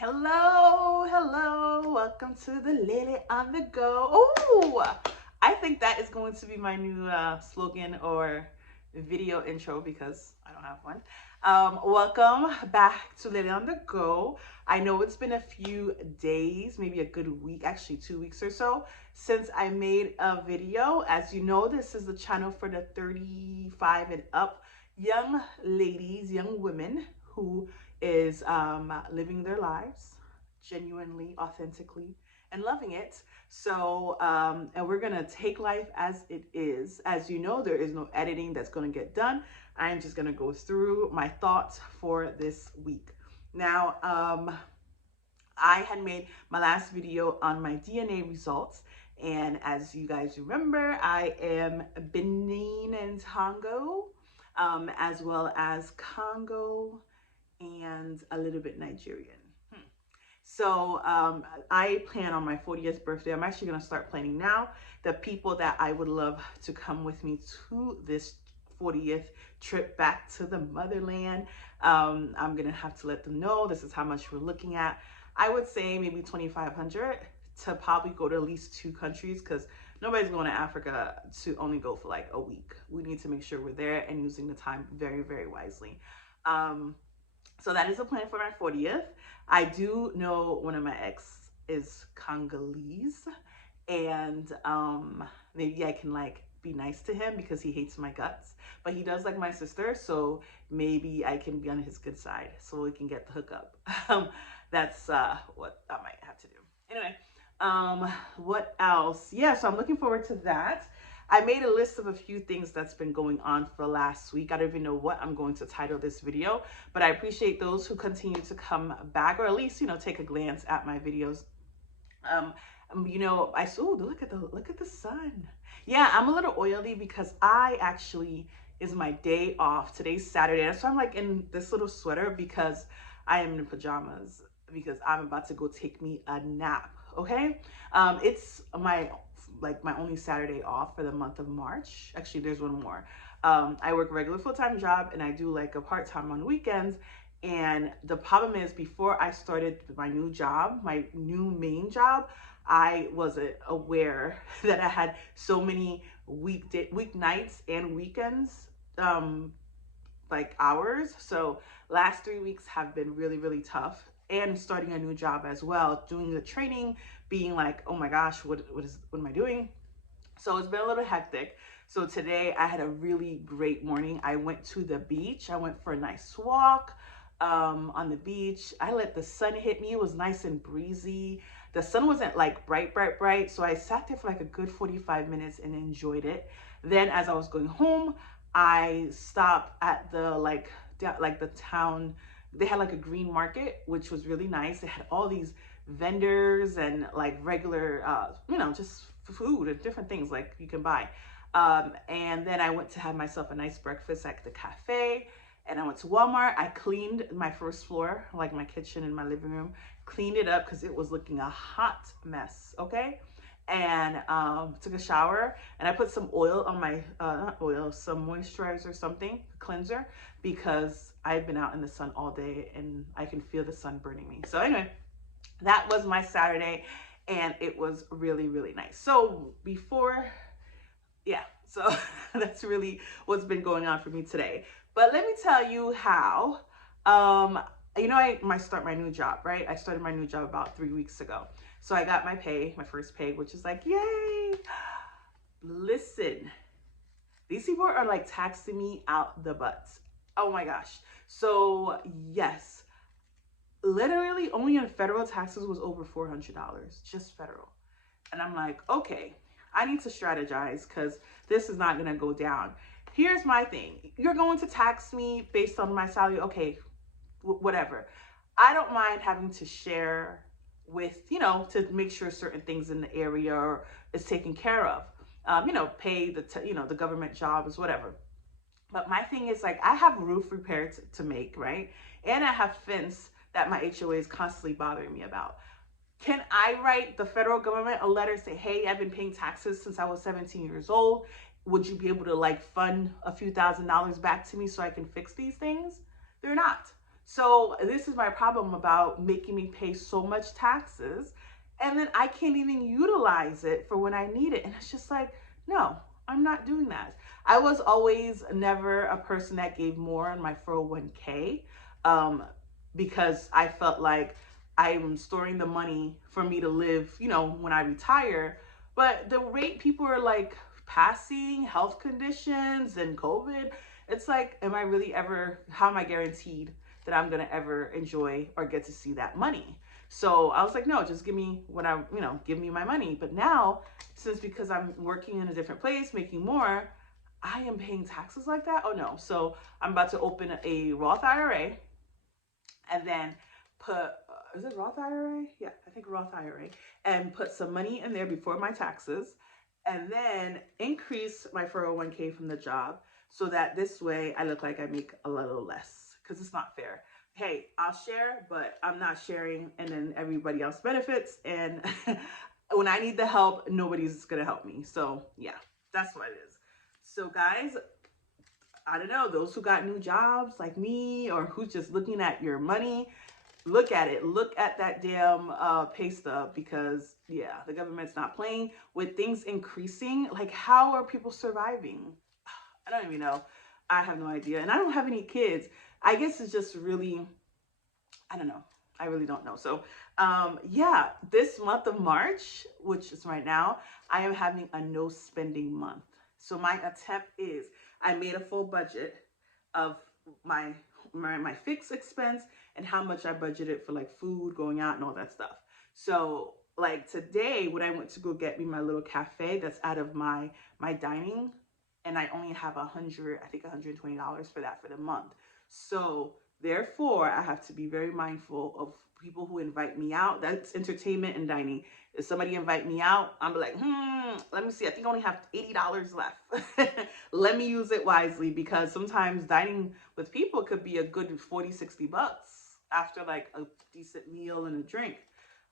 Hello, welcome to the Lily on the Go. Oh, I think that is going to be my new slogan or video intro because I don't have one. Welcome back to Lily on the Go. I know it's been a few days, maybe a good week, actually 2 weeks or so, since I made a video. As you know, this is the channel for the 35 and up young ladies, young women who is living their lives genuinely, authentically, and loving it. So, and we're gonna take life as it is. As you know, there is no editing that's gonna get done. I am just gonna go through my thoughts for this week. Now, I had made my last video on my DNA results. And as you guys remember, I am Benin and Togo, as well as Congo, and a little bit Nigerian. So I plan on my 40th birthday. I'm actually going to start planning now. The people that I would love to come with me to this 40th trip back to the motherland, I'm going to have to let them know this is how much we're looking at. I would say maybe 2,500 to probably go to at least 2 countries, because nobody's going to Africa to only go for like a week. We need to make sure we're there and using the time very, very wisely. So that is a plan for my 40th. I do know one of my ex is Congolese, and maybe I can like be nice to him because he hates my guts, but he does like my sister, so maybe I can be on his good side so we can get the hookup. That's what I might have to do. Anyway, what else? Yeah, so I'm looking forward to that. I made a list of a few things that's been going on for last week. I don't even know what I'm going to title this video, but I appreciate those who continue to come back, or at least, take a glance at my videos. I saw, look at the sun. Yeah, I'm a little oily because I actually is my day off. Today's Saturday. So I'm like in this little sweater because I am in pajamas because I'm about to go take me a nap. Okay. It's my only Saturday off for the month of March. Actually, there's one more. I work a regular full-time job and I do like a part-time on weekends. And the problem is, before I started my new job, my new main job, I wasn't aware that I had so many weeknights and weekends, like hours. So last 3 weeks have been really, really tough. And starting a new job as well, doing the training, being like, oh my gosh, what am I doing? So it's been a little hectic. So today I had a really great morning. I went to the beach. I went for a nice walk on the beach. I let the sun hit me. It was nice and breezy. The sun wasn't like bright. So I sat there for like a good 45 minutes and enjoyed it. Then as I was going home, I stopped at the the town. They had like a green market, which was really nice. They had all these vendors and like regular, just food and different things like you can buy. And then I went to have myself a nice breakfast at the cafe, and I went to Walmart. I cleaned my first floor, like my kitchen and my living room, cleaned it up because it was looking a hot mess. Okay. And took a shower, and I put some oil on my, not oil, some moisturizer, something, cleanser, because I've been out in the sun all day and I can feel the sun burning me. So anyway, that was my Saturday and it was really, really nice. So so that's really what's been going on for me today. But let me tell you how, I might start my new job, right? I started my new job about 3 weeks ago. So I got my first pay, which is like, yay. Listen, these people are like taxing me out the butts. Oh my gosh. So yes, literally only on federal taxes was over $400, just federal. And I'm like, okay, I need to strategize because this is not going to go down. Here's my thing. You're going to tax me based on my salary. Okay, whatever. I don't mind having to share with, to make sure certain things in the area is taken care of. Pay the government jobs, whatever. But my thing is, like, I have roof repair to make, right? And I have fence that my HOA is constantly bothering me about. Can I write the federal government a letter, say, hey, I've been paying taxes since I was 17 years old. Would you be able to like fund a few $1,000s back to me so I can fix these things? They're not. So this is my problem about making me pay so much taxes, and then I can't even utilize it for when I need it. And it's just like, no, I'm not doing that. I was always never a person that gave more on my 401k, um, because I felt like I'm storing the money for me to live, when I retire. But the rate people are like passing, health conditions and COVID, it's like, am I really ever, how am I guaranteed that I'm gonna ever enjoy or get to see that money? So I was like, no, just give me what give me my money. But now, since because I'm working in a different place, making more, I am paying taxes like that. Oh no. So I'm about to open a Roth IRA and then put, is it Roth IRA? Yeah, I think Roth IRA, and put some money in there before my taxes, and then increase my 401k from the job so that this way I look like I make a little less, because it's not fair. Hey, I'll share, but I'm not sharing, and then everybody else benefits. And when I need the help, nobody's gonna help me. So yeah, that's what it is. So guys, I don't know, those who got new jobs like me, or who's just looking at your money, look at it. Look at that damn pay stub, because yeah, the government's not playing with things increasing. Like, how are people surviving? I don't even know. I have no idea. And I don't have any kids. I guess it's just really, I don't know. I really don't know. So, yeah, this month of March, which is right now, I am having a no spending month. So my attempt is, I made a full budget of my my fixed expense and how much I budgeted for like food, going out, and all that stuff. So like today, when I went to go get me my little cafe that's out of my dining, and I only have I think $120 for that for the month. So therefore, I have to be very mindful of people who invite me out. That's entertainment and dining. If somebody invite me out, I'm like, let me see. I think I only have $80 left. Let me use it wisely, because sometimes dining with people could be a good 40, $60 after like a decent meal and a drink.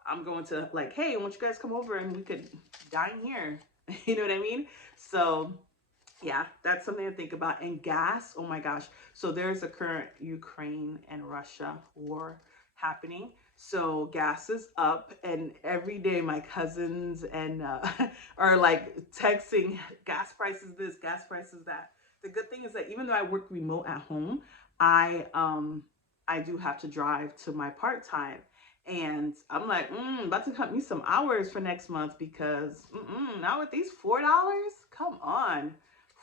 I'm going to like, hey, why don't you guys come over and we could dine here? You know what I mean? So yeah, that's something to think about. And gas, oh my gosh. So there's a current Ukraine and Russia war happening. So gas is up, and every day my cousins and are like texting, gas prices this, gas prices that. The good thing is that even though I work remote at home, I do have to drive to my part-time. And I'm like, about to cut me some hours for next month, because now with these $4, come on.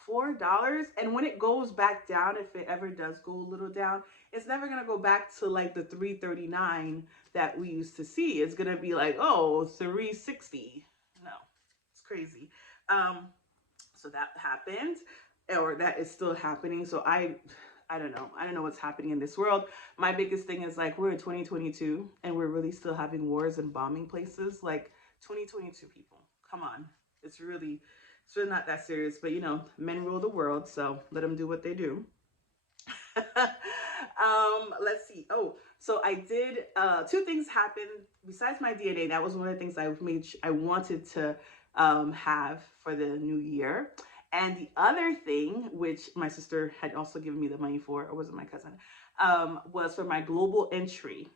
$4. And when it goes back down, if it ever does go a little down, it's never gonna go back to like the 339 that we used to see. It's gonna be like, oh, 360. No, it's crazy. um so that happened, or that is still happening. So I don't know. I don't know what's happening in this world. My biggest thing is like, we're in 2022 and we're really still having wars and bombing places. Like, 2022 people, come on. It's really not that serious. But men rule the world, so let them do what they do. Let's see. Oh, so I did two things happened besides my DNA. That was one of the things I wanted to have for the new year. And the other thing, which my sister had also given me the money for, or was it my cousin, was for my global entry.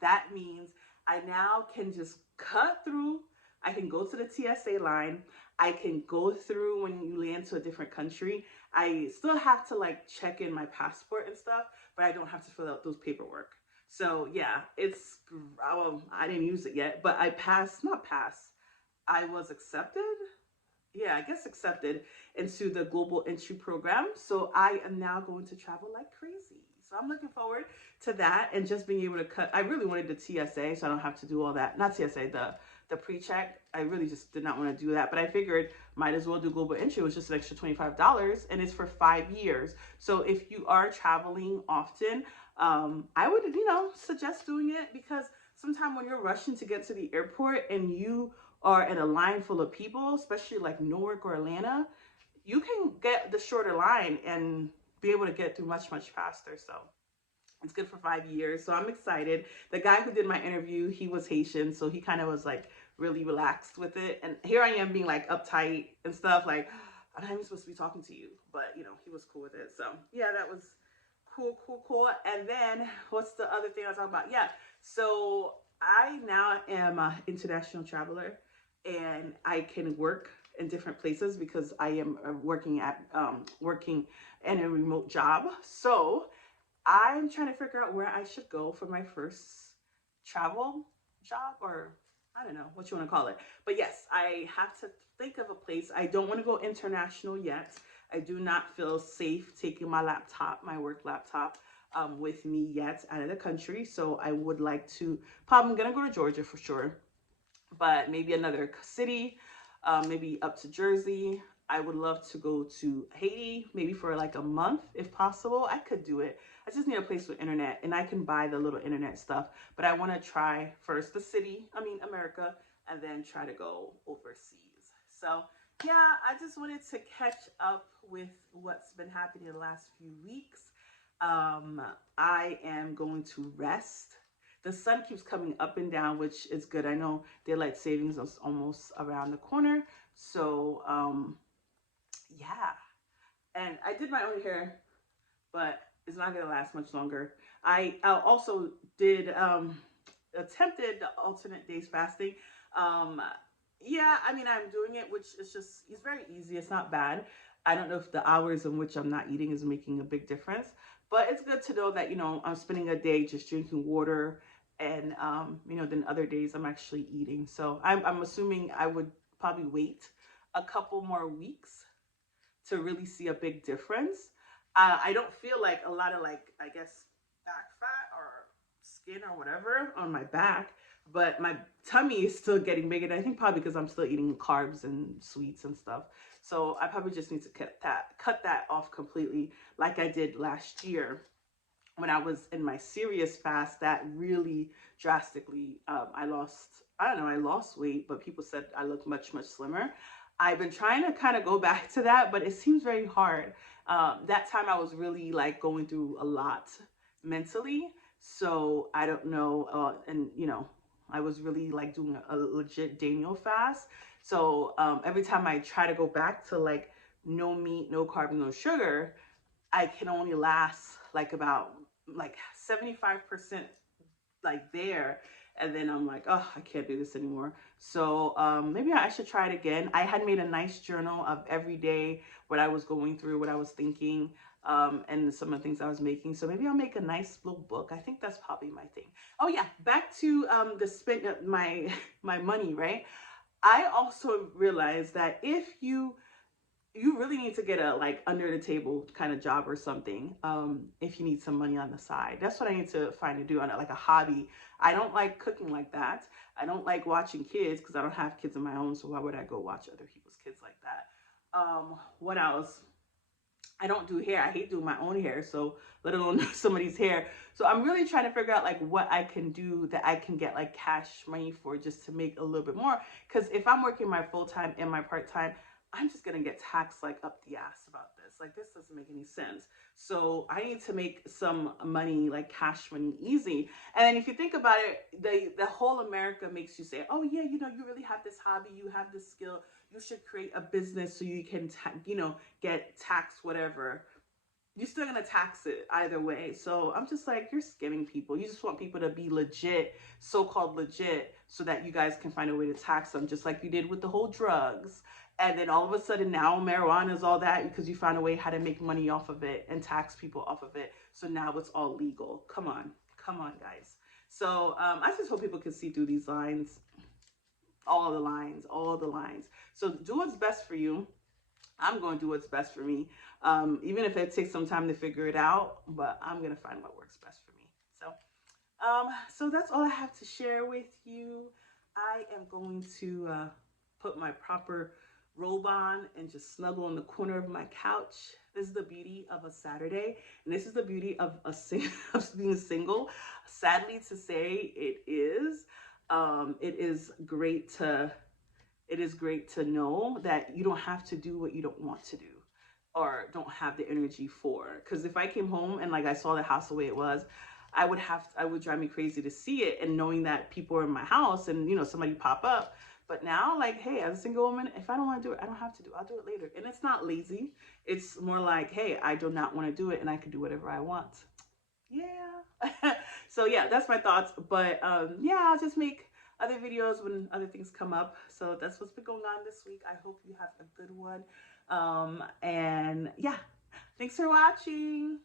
That means I now can just cut through. I can go to the TSA line. I can go through when you land to a different country. I still have to like check in my passport and stuff, but I don't have to fill out those paperwork. So yeah, I didn't use it yet, but I passed, not passed, I was accepted. Yeah, I guess accepted into the global entry program. So I am now going to travel like crazy. So I'm looking forward to that, and just being able to cut. I really wanted the TSA, so I don't have to do all that. Not TSA, the pre-check. I really just did not want to do that, but I figured might as well do global entry. It was just an extra $25, and it's for 5 years. So if you are traveling often, I would suggest doing it, because sometimes when you're rushing to get to the airport and you are in a line full of people, especially like Newark or Atlanta, you can get the shorter line and be able to get through much, much faster. So it's good for 5 years. So I'm excited. The guy who did my interview, he was Haitian, so he kind of was like really relaxed with it. And here I am being like uptight and stuff, like, I'm not even supposed to be talking to you. But he was cool with it. So yeah, that was Cool, cool, cool. And then what's the other thing I was talking about? Yeah. So I now am an international traveler, and I can work in different places because I am working in a remote job. So I'm trying to figure out where I should go for my first travel job, or I don't know what you want to call it. But yes, I have to think of a place. I don't want to go international yet. I do not feel safe taking my laptop, my work laptop, with me yet out of the country. So I would like to, probably I'm going to go to Georgia for sure, but maybe another city, maybe up to Jersey. I would love to go to Haiti, maybe for like a month if possible. I could do it. I just need a place with internet, and I can buy the little internet stuff. But I want to try first the city, America, and then try to go overseas. So yeah, I just wanted to catch up with what's been happening in the last few weeks. I am going to rest. The sun keeps coming up and down, which is good. I know daylight savings is almost around the corner. So, yeah. And I did my own hair, but it's not going to last much longer. I also did, attempted the alternate days fasting. Um, yeah, I mean, I'm doing it, which is just, it's very easy. It's not bad. I don't know if the hours in which I'm not eating is making a big difference, but it's good to know that, I'm spending a day just drinking water, and, then other days I'm actually eating. So I'm assuming I would probably wait a couple more weeks to really see a big difference. I don't feel like a lot of, like, I guess, back fat or skin or whatever on my back, but my tummy is still getting bigger. And I think probably because I'm still eating carbs and sweets and stuff. So I probably just need to cut that off completely, like I did last year when I was in my serious fast. That really drastically, I lost weight, but people said I look much, much slimmer. I've been trying to kind of go back to that, but it seems very hard. That time I was really like going through a lot mentally. So I don't know. And I was really like doing a legit Daniel fast. So every time I try to go back to like no meat, no carbs, no sugar, I can only last like about like 75% like there, and then I'm like, oh, I can't do this anymore. So maybe I should try it again. I had made a nice journal of every day, what I was going through, what I was thinking, and some of the things I was making. So maybe I'll make a nice little book. I think that's probably my thing. Oh yeah, back to the spend my my money, right? I also realized that if you really need to get a like under the table kind of job or something, if you need some money on the side. That's what I need to find to do on like a hobby. I don't like cooking like that. I don't like watching kids because I don't have kids of my own, so why would I go watch other people's kids like that? What else? I don't do hair. I hate doing my own hair, so let alone somebody's hair. So I'm really trying to figure out like what I can do that I can get like cash money for, just to make a little bit more. Because if I'm working my full time and my part time, I'm just gonna get taxed like up the ass about this. Like, this doesn't make any sense. So I need to make some money, like cash money, easy. And then if you think about it, the whole America makes you say, oh yeah, you really have this hobby, you have this skill, you should create a business so you can get taxed, whatever. You're still gonna tax it either way. So I'm just like, you're scamming people. You just want people to be legit, so-called legit, so that you guys can find a way to tax them, just like you did with the whole drugs. And then all of a sudden now marijuana is all that because you found a way how to make money off of it and tax people off of it. So now it's all legal. Come on, guys. So I just hope people can see through these lines, all the lines, all the lines. So do what's best for you. I'm going to do what's best for me, even if it takes some time to figure it out, but I'm going to find what works best for me. So that's all I have to share with you. I am going to put my proper robe on and just snuggle in the corner of my couch. This is the beauty of a Saturday, and this is the beauty of of being single. Sadly to say, it is. It is great to know that you don't have to do what you don't want to do or don't have the energy for. Because if I came home and like I saw the house the way it was, I would drive me crazy to see it. And knowing that people are in my house and somebody pop up, But now, like, hey, as a single woman, if I don't want to do it, I don't have to do it. I'll do it later. And it's not lazy. It's more like, hey, I do not want to do it and I can do whatever I want. Yeah. So yeah, that's my thoughts. But yeah, I'll just make other videos when other things come up. So that's what's been going on this week. I hope you have a good one. And yeah, thanks for watching.